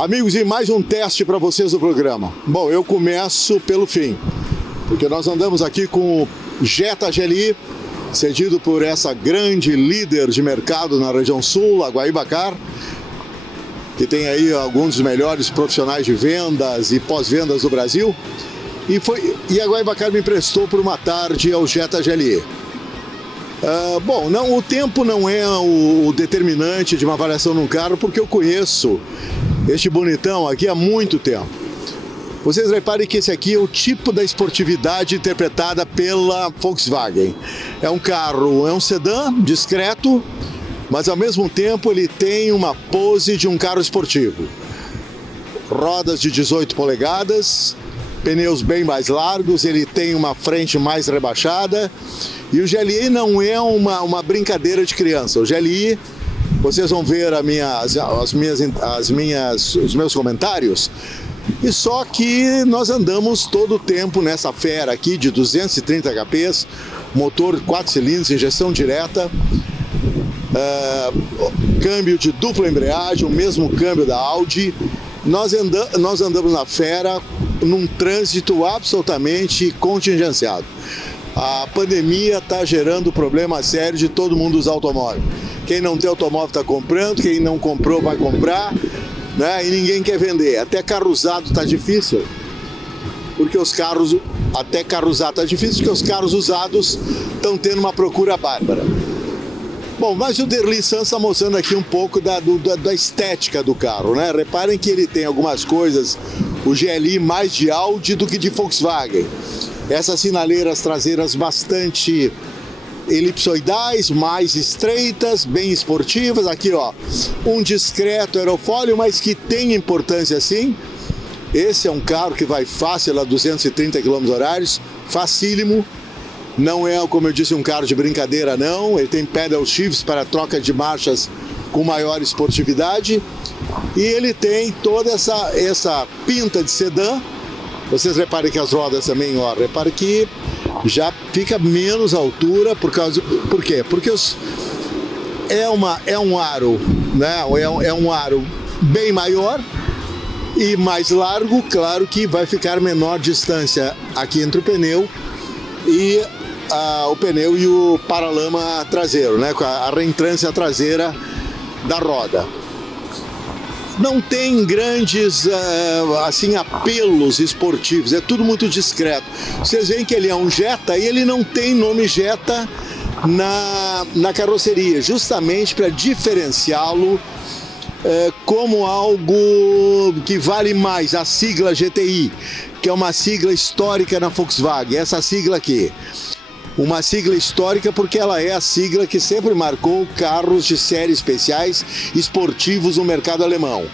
Amigos, e mais um teste para vocês do programa. Bom, eu começo pelo fim, porque nós andamos aqui com o Jetta GLI, cedido por essa grande líder de mercado na região sul, a Guaibacar, que tem aí alguns dos melhores profissionais de vendas e pós-vendas do Brasil. E a Guaibacar me emprestou por uma tarde ao Jetta GLI. Bom, o tempo não é o determinante de uma avaliação num carro, porque eu conheço este bonitão aqui há muito tempo. Vocês reparem que esse aqui é o tipo da esportividade interpretada pela Volkswagen. É um carro, é um sedã discreto, mas ao mesmo tempo ele tem uma pose de um carro esportivo. Rodas de 18 polegadas, pneus bem mais largos, ele tem uma frente mais rebaixada. E o GLI não é uma brincadeira de criança. O GLI, vocês vão ver os meus comentários. E só que nós andamos todo o tempo nessa fera aqui de 230 HPs, motor 4 cilindros, injeção direta, câmbio de dupla embreagem, o mesmo câmbio da Audi. Nós andamos na fera num trânsito absolutamente contingenciado. A pandemia está gerando problema sério de todo mundo usar automóvel. Quem não tem automóvel está comprando, quem não comprou vai comprar, né? E ninguém quer vender. Até carro usado está difícil, porque os carros usados estão tendo uma procura bárbara. Bom, mas o Derli Santos está mostrando aqui um pouco da estética do carro, né? Reparem que ele tem algumas coisas, o GLI mais de Audi do que de Volkswagen. Essas sinaleiras traseiras bastante elipsoidais, mais estreitas, bem esportivas. Aqui, ó, um discreto aerofólio, mas que tem importância sim. Esse é um carro que vai fácil a 230 km/h, facílimo. Não é, como eu disse, um carro de brincadeira, não. Ele tem pedal shifts para troca de marchas com maior esportividade. E ele tem toda essa pinta de sedã. Vocês reparem que as rodas também, ó, reparem que já fica menos altura por quê? Porque é um aro, né? É um aro bem maior e mais largo, claro que vai ficar menor distância aqui entre o pneu e o paralama traseiro, né? A reentrância traseira da roda. Não tem grandes apelos esportivos, é tudo muito discreto. Vocês veem que ele é um Jetta e ele não tem nome Jetta na carroceria, justamente para diferenciá-lo como algo que vale mais, a sigla GTI, que é uma sigla histórica na Volkswagen, essa sigla aqui. Uma sigla histórica porque ela é a sigla que sempre marcou carros de série especiais esportivos no mercado alemão.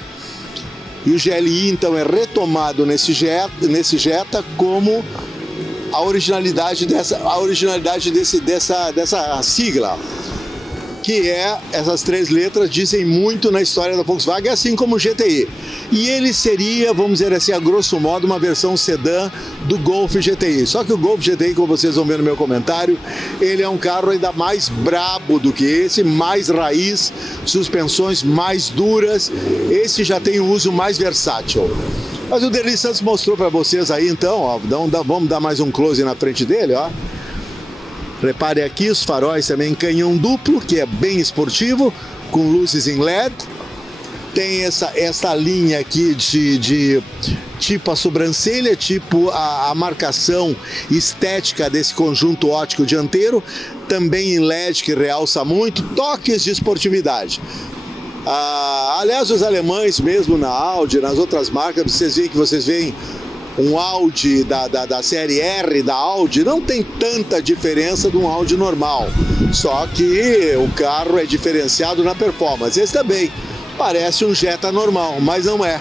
E o GLI então é retomado nesse Jetta como a originalidade dessa sigla, que essas três letras dizem muito na história da Volkswagen, assim como o GTI. E ele seria, vamos dizer assim, a grosso modo, uma versão sedã do Golf GTI. Só que o Golf GTI, como vocês vão ver no meu comentário, ele é um carro ainda mais brabo do que esse, mais raiz, suspensões mais duras. Esse já tem um uso mais versátil. Mas o Derli Santos mostrou para vocês aí, então, ó, vamos dar mais um close na frente dele, ó. Repare aqui os faróis também em canhão duplo, que é bem esportivo, com luzes em LED. Tem essa linha aqui de tipo a sobrancelha, tipo a marcação estética desse conjunto óptico dianteiro, também em LED, que realça muito, toques de esportividade. Aliás, os alemães mesmo na Audi, nas outras marcas, vocês veem um Audi da série R da Audi, não tem tanta diferença de um Audi normal, só que o carro é diferenciado na performance. Esse também parece um Jetta normal, mas não é.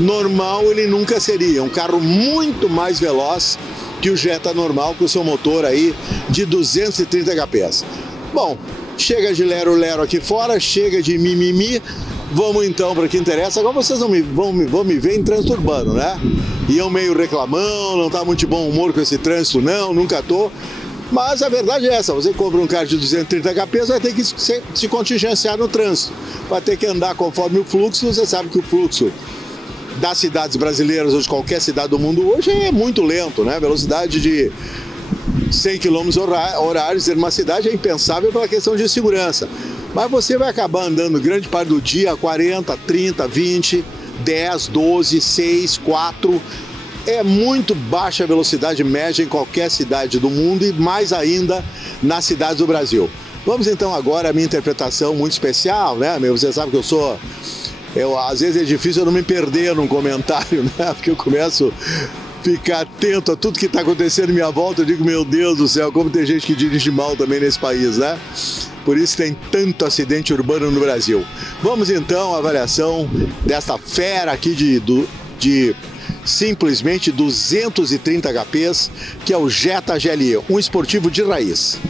Normal ele nunca seria, um carro muito mais veloz que o Jetta normal, com o seu motor aí de 230 HPs. Bom, chega de lero-lero aqui fora, chega de mimimi. Vamos então para o que interessa. Agora vocês vão me ver em trânsito urbano, né? E eu meio reclamão, não tá muito de bom humor com esse trânsito, não, nunca tô. Mas a verdade é essa, você compra um carro de 230 HPs, vai ter que se contingenciar no trânsito. Vai ter que andar conforme o fluxo, você sabe que o fluxo das cidades brasileiras ou de qualquer cidade do mundo hoje é muito lento, né? Velocidade de 100 km horários em uma cidade é impensável pela questão de segurança. Mas você vai acabar andando grande parte do dia 40, 30, 20, 10, 12, 6, 4. É muito baixa a velocidade média em qualquer cidade do mundo e mais ainda nas cidades do Brasil. Vamos então agora à minha interpretação muito especial, né? Você sabe que às vezes é difícil eu não me perder num comentário, né? Porque eu começo a ficar atento a tudo que está acontecendo em minha volta. Eu digo, meu Deus do céu, como tem gente que dirige mal também nesse país, né? Por isso tem tanto acidente urbano no Brasil. Vamos então à avaliação desta fera aqui de simplesmente 230 HPs, que é o Jetta GLE, um esportivo de raiz.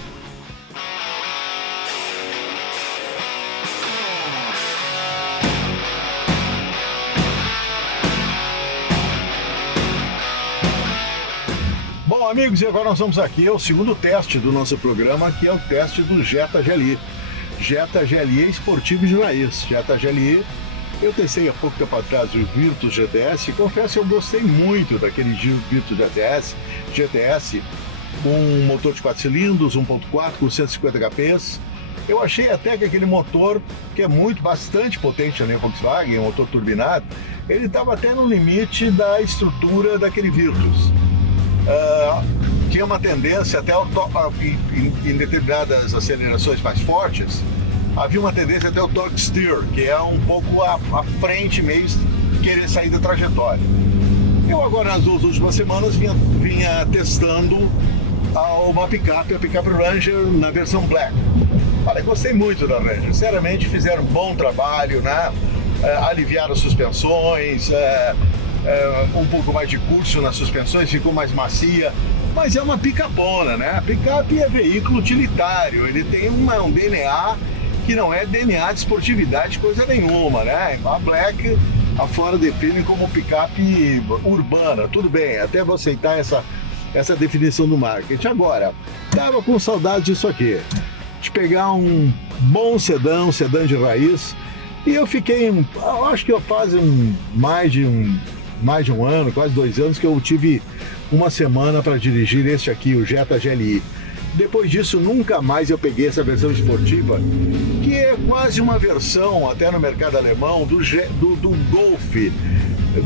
Bom, amigos, e agora nós vamos aqui ao segundo teste do nosso programa, que é o teste do Jetta GLE. Jetta GLE esportivo de raiz. Jetta GLE, eu testei há pouco tempo atrás o Virtus GTS e confesso que eu gostei muito daquele Virtus GTS, um motor de 4 cilindros, 1.4 com 150 HPs. Eu achei até que aquele motor, que é bastante potente ali, Volkswagen, um motor turbinado, ele estava até no limite da estrutura daquele Virtus. Tinha uma tendência até em determinadas acelerações mais fortes, havia uma tendência até o torque steer, que é um pouco à frente, meio querer sair da trajetória. Eu agora nas 2 últimas semanas vinha testando uma picape, a picape Ranger na versão Black. Olha, gostei muito da Ranger, sinceramente fizeram um bom trabalho, né? Aliviaram as suspensões, um pouco mais de curso nas suspensões, ficou mais macia, mas é uma picapona, né? A picape é veículo utilitário, ele tem um DNA que não é DNA de esportividade, coisa nenhuma, né? A Black, a Ford define como picape urbana, tudo bem, até vou aceitar essa definição do marketing. Agora, tava com saudade disso aqui, de pegar um bom sedã de raiz, e eu fiquei, acho que faz mais de um ano, quase 2 anos, que eu tive uma semana para dirigir este aqui, o Jetta GLE. Depois disso, nunca mais eu peguei essa versão esportiva, que é quase uma versão, até no mercado alemão, do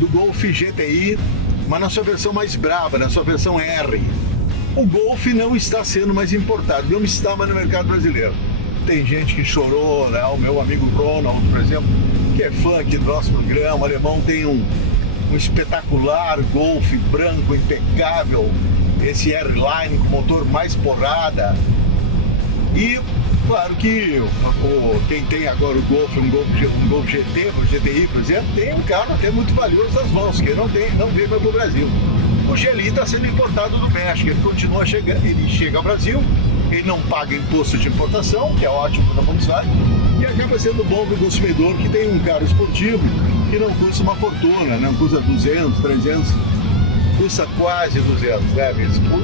Golf GTI, mas na sua versão mais brava, na sua versão R. O Golf não está sendo mais importado, não estava no mercado brasileiro. Tem gente que chorou, né? O meu amigo Ronald, por exemplo, que é fã aqui do nosso programa, o alemão tem um espetacular Golf branco, impecável, esse R-Line com motor mais porrada. E claro que quem tem agora o Golf, um Golf GT, o GTI, por exemplo, tem um carro até muito valioso nas mãos, que não veio para o Brasil. O GLE está sendo importado do México, ele continua chegando, ele chega ao Brasil, ele não paga imposto de importação, que é ótimo para a Volkswagen, e acaba sendo bom para o consumidor que tem um carro esportivo que não custa uma fortuna, não custa 200, 300, custa quase 200, né?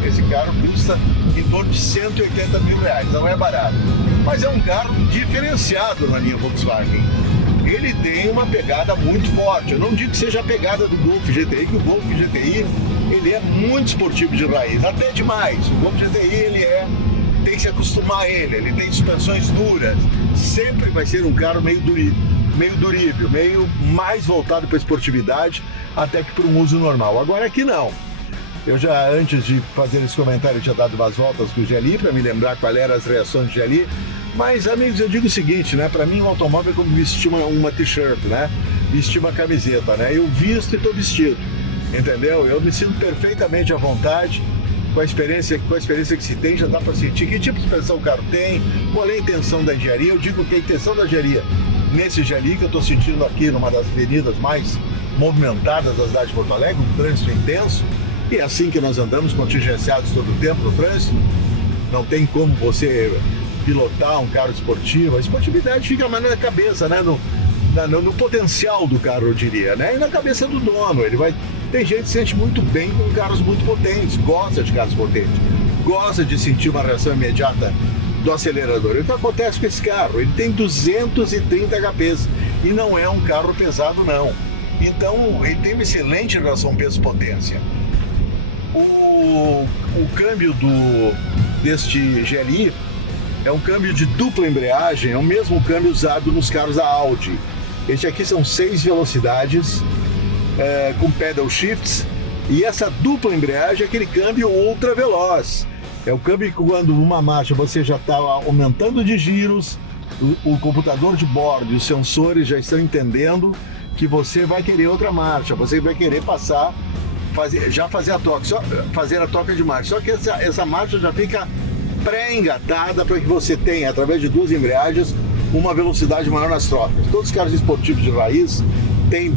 Esse carro custa em torno de 180 mil reais, não é barato, mas é um carro diferenciado na linha Volkswagen. Ele tem uma pegada muito forte, eu não digo que seja a pegada do Golf GTI, que o Golf GTI ele é muito esportivo de raiz, até demais. O Golf GTI tem que se acostumar a ele tem suspensões duras, sempre vai ser um carro meio durível, meio mais voltado para a esportividade até que para um uso normal. Agora aqui não. Eu já, antes de fazer esse comentário, tinha dado umas voltas com o GLE para me lembrar qual eram as reações do GLE. Mas, amigos, eu digo o seguinte, né? Para mim, um automóvel é como vestir uma t-shirt, né? Vestir uma camiseta, né? Eu visto e estou vestido, entendeu? Eu me sinto perfeitamente à vontade com a experiência que se tem, já dá para sentir que tipo de suspensão o carro tem, qual é a intenção da engenharia. Eu digo que a intenção da engenharia nesse GLE que eu estou sentindo aqui numa das avenidas mais movimentadas da cidade de Porto Alegre, um trânsito intenso, e é assim que nós andamos, contingenciados todo o tempo no trânsito. Não tem como você pilotar um carro esportivo, a esportividade fica mais na cabeça, né? No potencial do carro, eu diria, né? E na cabeça do dono, tem gente que se sente muito bem com carros muito potentes, gosta de carros potentes, gosta de sentir uma reação imediata do acelerador. O que acontece com esse carro? Ele tem 230 HPs e não é um carro pesado, não. Então ele tem uma excelente relação peso-potência. O câmbio deste GLI é um câmbio de dupla embreagem, é o mesmo câmbio usado nos carros da Audi. Este aqui são 6 velocidades com pedal shifts, e essa dupla embreagem é aquele câmbio ultra veloz. É o câmbio que quando uma marcha você já está aumentando de giros, o computador de bordo e os sensores já estão entendendo que você vai querer outra marcha, você vai querer passar, fazer a troca de marcha. Só que essa marcha já fica pré-engatada para que você tenha, através de 2 embreagens, uma velocidade maior nas trocas. Todos os carros esportivos de raiz têm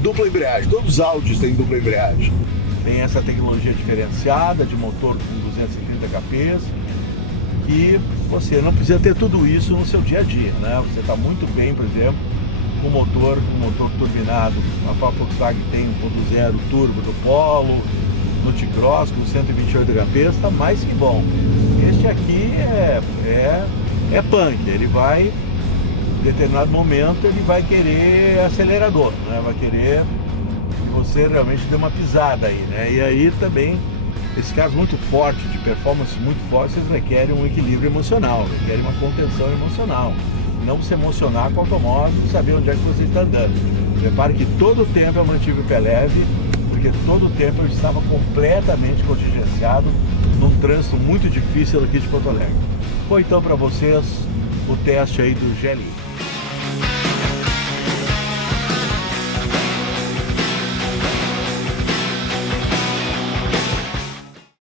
dupla embreagem, todos os Audis têm dupla embreagem. Tem essa tecnologia diferenciada de motor com 230 kPs, que você não precisa ter tudo isso no seu dia a dia, né? Você está muito bem, por exemplo, com motor turbinado. A Volkswagen tem 1.0 turbo do Polo, no T-Cross com 128 kPs, está mais que bom. Este aqui é punk, ele vai, em determinado momento, ele vai querer acelerador, né? Vai querer que você realmente dê uma pisada aí, né? E aí também, esses carros muito fortes, de performance muito fortes, eles requerem um equilíbrio emocional, requerem uma contenção emocional. Não se emocionar com o automóvel e saber onde é que você está andando. Repare que todo o tempo eu mantive o pé leve, porque todo o tempo eu estava completamente contingenciado num trânsito muito difícil aqui de Porto Alegre. Foi então para vocês o teste aí do GLI.